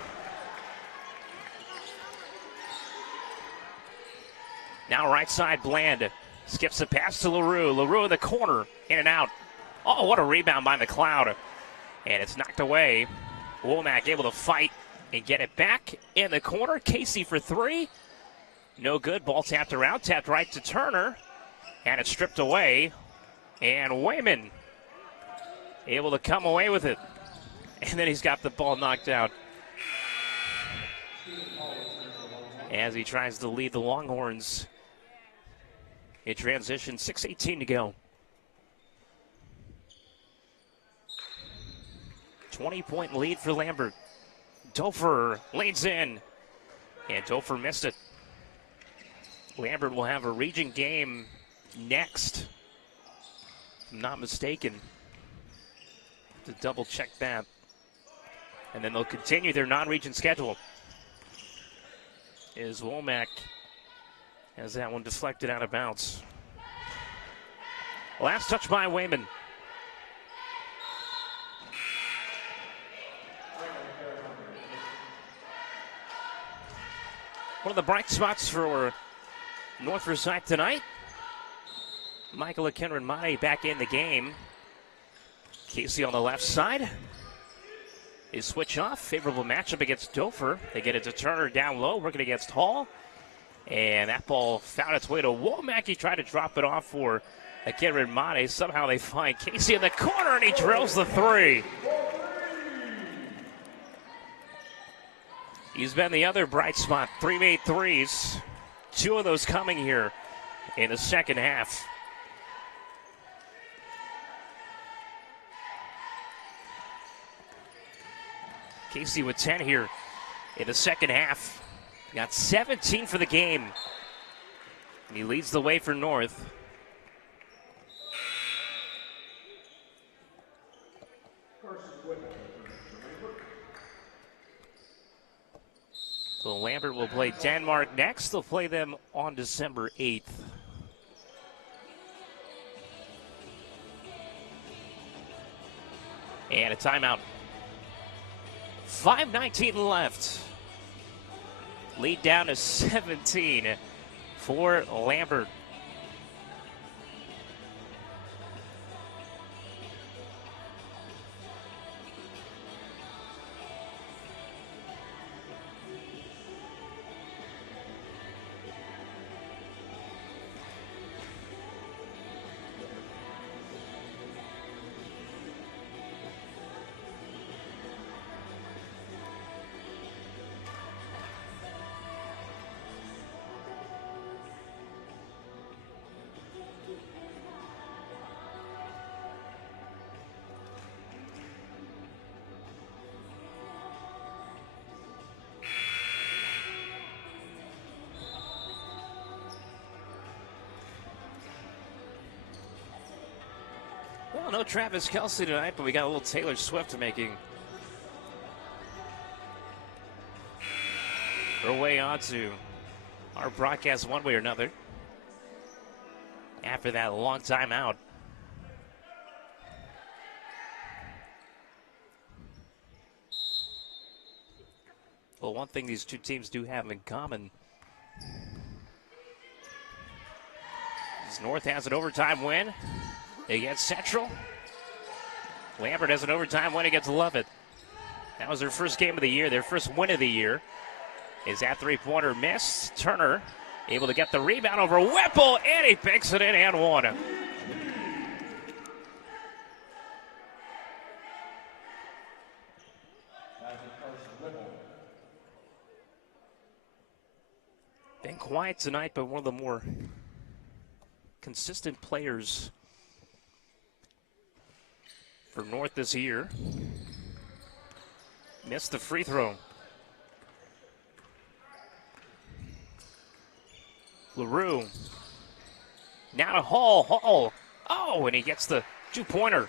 Now right side, Bland. Skips the pass to LaRue. LaRue in the corner. In and out. Oh, what a rebound by McLeod. And it's knocked away. Womack able to fight and get it back in the corner. Casey for three. No good. Ball tapped around. Tapped right to Turner. And it's stripped away. And Wayman able to come away with it. And then he's got the ball knocked out as he tries to lead the Longhorns in transition. 6:18 to go. 20-point lead for Lambert. Dofer leads in, and Dofer missed it. Lambert will have a region game next, if I'm not mistaken. To double check that. And then they'll continue their non-region schedule. Is Womack has that one deflected out of bounds. Last touch by Wayman. One of the bright spots for North Forsyth tonight. Michael Kenron-Mate back in the game. Casey on the left side. They switch off. Favorable matchup against Dover. They get it to Turner down low, working against Hall. And that ball found its way to Womack. He tried to drop it off for Kenron-Mate. Somehow they find Casey in the corner, and he drills the three. He's been the other bright spot. 3 made threes. 2 of those coming here in the second half. Casey with 10 here in the second half. Got 17 for the game. And he leads the way for North. So Lambert will play Denmark next. They'll play them on December 8th. And a timeout. 5:19 left. Lead down to 17 for Lambert. Well, no Travis Kelce tonight, but we got a little Taylor Swift making her way onto our broadcast one way or another after that long time out. Well, one thing these two teams do have in common is North has an overtime win against Central. Lambert has an overtime win against Lovett. That was their first game of the year, their first win of the year. Is that three-pointer missed? Turner able to get the rebound over Whipple, and he picks it in and one. Been quiet tonight, but one of the more consistent players for North this year. Missed the free throw. LaRue. Now to Hall. Hall. Oh, and he gets the two-pointer.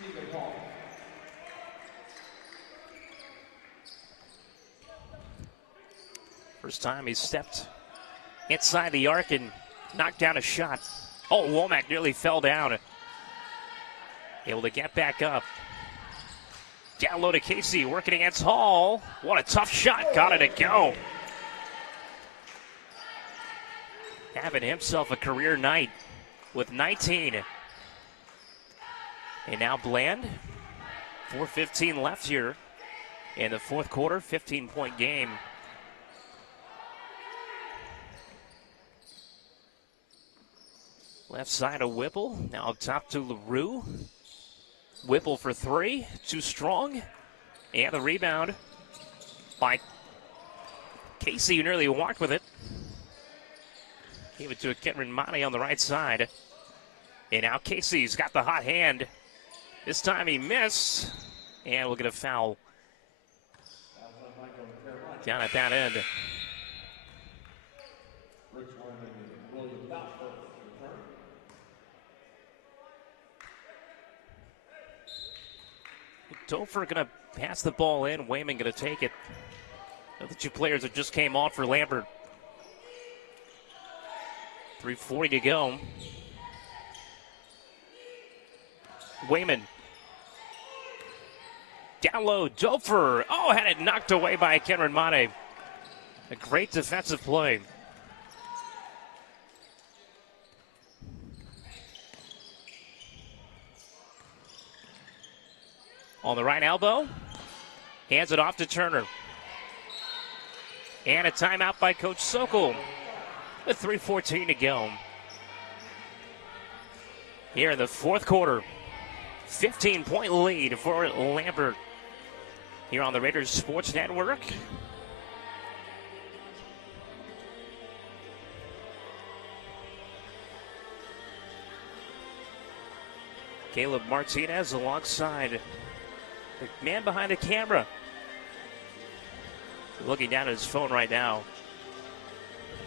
First time he's stepped inside the arc and knocked down a shot. Oh, Womack nearly fell down. Able to get back up. Down low to Casey, working against Hall. What a tough shot. Got it to go. Having himself a career night with 19. And now Bland. 4:15 left here in the fourth quarter. 15-point game. Left side of Whipple. Now up top to LaRue. Whipple for three. Too strong. And the rebound by Casey, who nearly walked with it. Gave it to Kenron-Mate on the right side. And now Casey's got the hot hand. This time he missed. And we'll get a foul down at that end. Topher going to pass the ball in. Wayman going to take it. The two players that just came on for Lambert. 3:40 to go. Wayman. Down low, Topher. Oh, had it knocked away by Kenron-Mate. A great defensive play. on the right elbow. Hands it off to Turner. And a timeout by Coach Sokol with 3:14 to go. Here in the fourth quarter, 15-point lead for Lambert here on the Raiders Sports Network. Caleb Martinez alongside the man behind the camera. Looking down at his phone right now.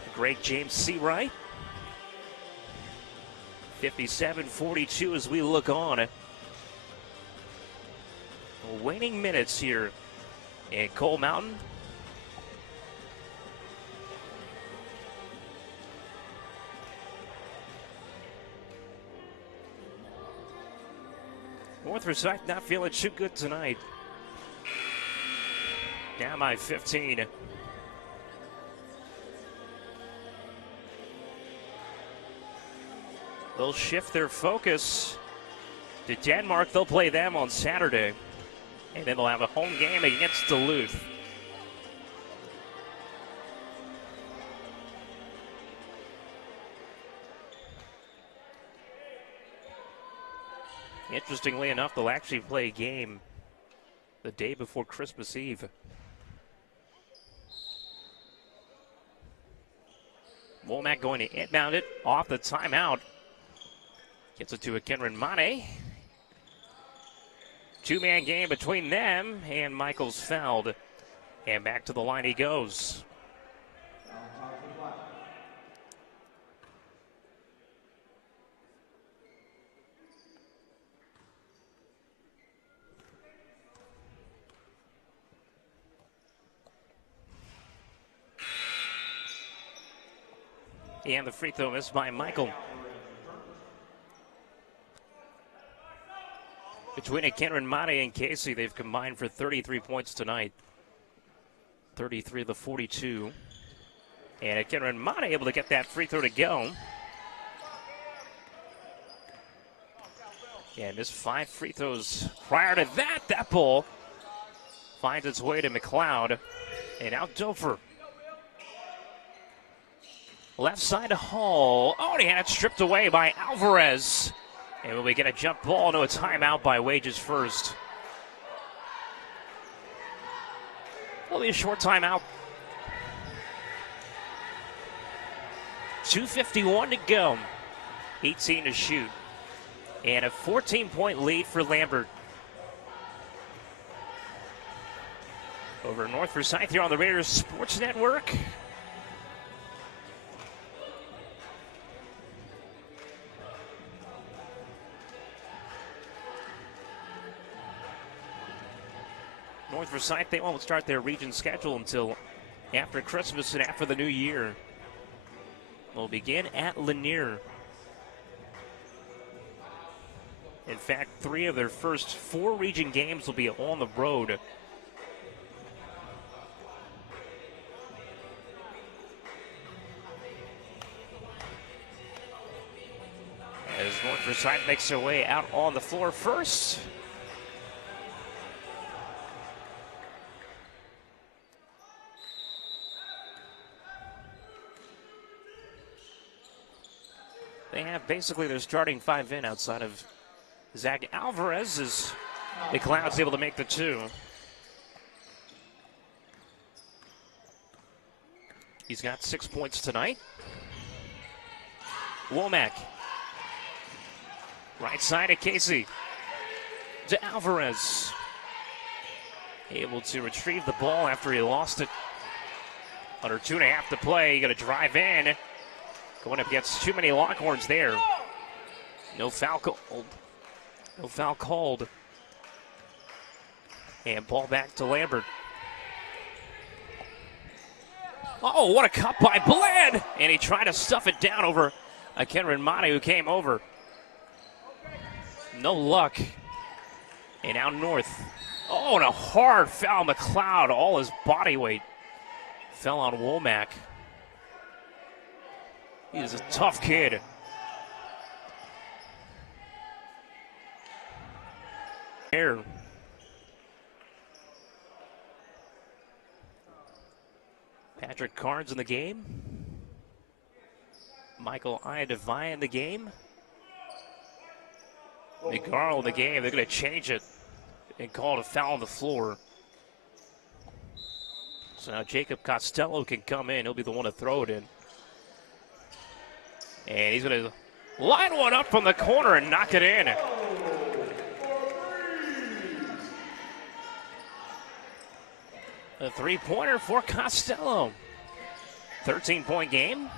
The great James Seawright. 57-42 as we look on. Waning minutes here in Coal Mountain. North Forsyth not feeling too good tonight. Down by 15. They'll shift their focus to Denmark. They'll play them on Saturday. And then they'll have a home game against Duluth. Interestingly enough, they'll actually play a game the day before Christmas Eve. Womack going to inbound it off the timeout. Gets it to a Kenron Mane. Two-man game between them, and Michaels fouled. And back to the line he goes. And the free throw missed by Michael. Between Kenron Mane and Casey, they've combined for 33 points tonight. 33 to 42. And Kenron Mane able to get that free throw to go. And missed 5 free throws prior to that. That ball finds its way to McLeod. And out Dofer. Left side to Hall. Oh, and he had it stripped away by Alvarez. And when we get a jump ball to a timeout by Wages first. It'll be a short timeout. 2:51 to go. 18 to shoot. And a 14-point lead for Lambert. Over North Forsyth here on the Raiders Sports Network. North Forsyth, they won't start their region schedule until after Christmas and after the new year. They'll begin at Lanier. In fact, 3 of their first 4 region games will be on the road. As North Forsyth makes their way out on the floor first. They have basically their starting 5 in outside of Zach Alvarez as McLeod's able to make the 2. He's got 6 points tonight. Womack. Right side of Casey. To Alvarez. Able to retrieve the ball after he lost it. Under 2.5 to play. You got to drive in. Going up against too many Longhorns there. No foul called. No foul called. And ball back to Lambert. Oh, what a cut by Bland! And he tried to stuff it down over a Kenron Mane who came over. No luck. And out north. Oh, and a hard foul. McLeod, all his body weight fell on Womack. He is a tough kid. Here. Patrick Carnes in the game. Michael Iadavai in the game. McGarl in the game. They're going to change it and call it a foul on the floor. So now Jacob Costello can come in. He'll be the one to throw it in. And he's going to line one up from the corner and knock it in. A three-pointer for Costello. 13-point game.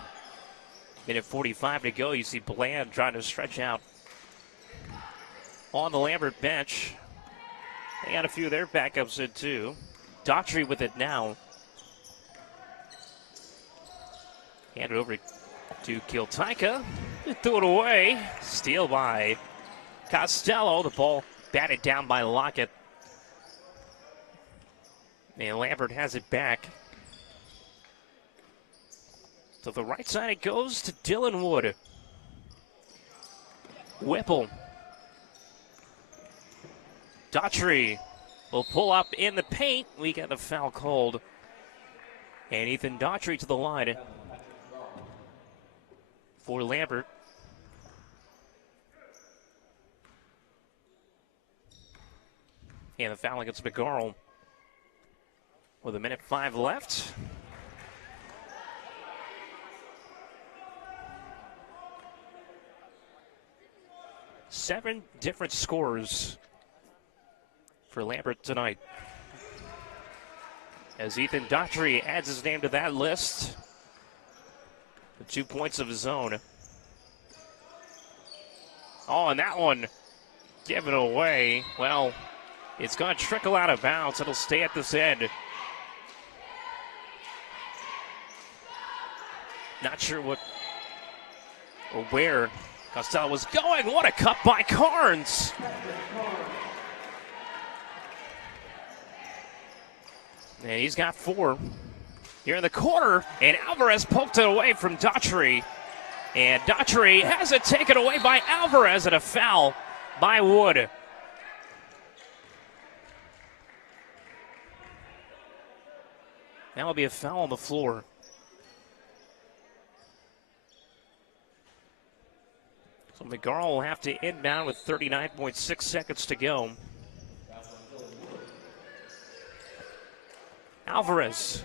Minute 45 to go. You see Bland trying to stretch out on the Lambert bench. They got a few of their backups in too. Daughtry with it now. Hand it over to Kiltyka. Threw it away. Steal by Costello. The ball batted down by Lockett. And Lambert has it back. To the right side it goes to Dylan Wood. Whipple. Daughtry will pull up in the paint. We got a foul called. And Ethan Daughtry to the line for Lambert. And the foul against McGarl with 1:05 left. Seven different scores for Lambert tonight, as Ethan Daughtry adds his name to that list with 2 points of his own. Oh, and that one given away. Well, it's going to trickle out of bounds. It'll stay at this end. Not sure what or where Costello was going. What a cut by Carnes. And he's got 4 here in the corner. And Alvarez poked it away from Daughtry. And Daughtry has it taken away by Alvarez, and a foul by Wood. That will be a foul on the floor. So McGarl will have to inbound with 39.6 seconds to go. Alvarez.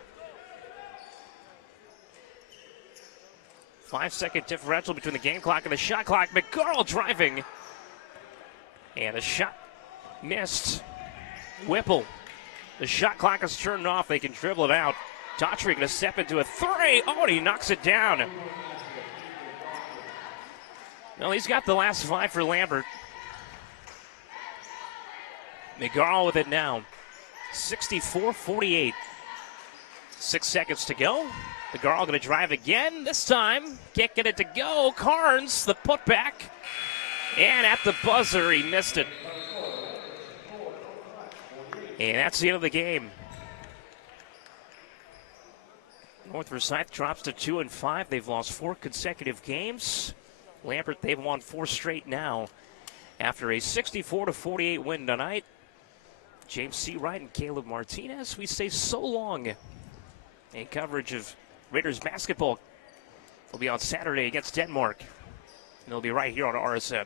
5-second differential between the game clock and the shot clock. McGarl driving. And the shot missed. Whipple. The shot clock is turned off. They can dribble it out. Daughtry going to step into a 3. Oh, and he knocks it down. Well, he's got the last 5 for Lambert. McGarl with it now. 64-48. 6 seconds to go. McGarl going to drive again. This time, can't get it to go. Carnes, the putback. And at the buzzer, he missed it. And that's the end of the game. North Forsyth drops to 2-5. They've lost 4 consecutive games. Lambert, they've won 4 straight now after a 64-48 win tonight. James C. Wright and Caleb Martinez, we say so long. And coverage of Raiders basketball will be on Saturday against Denmark. And they'll be right here on RSN.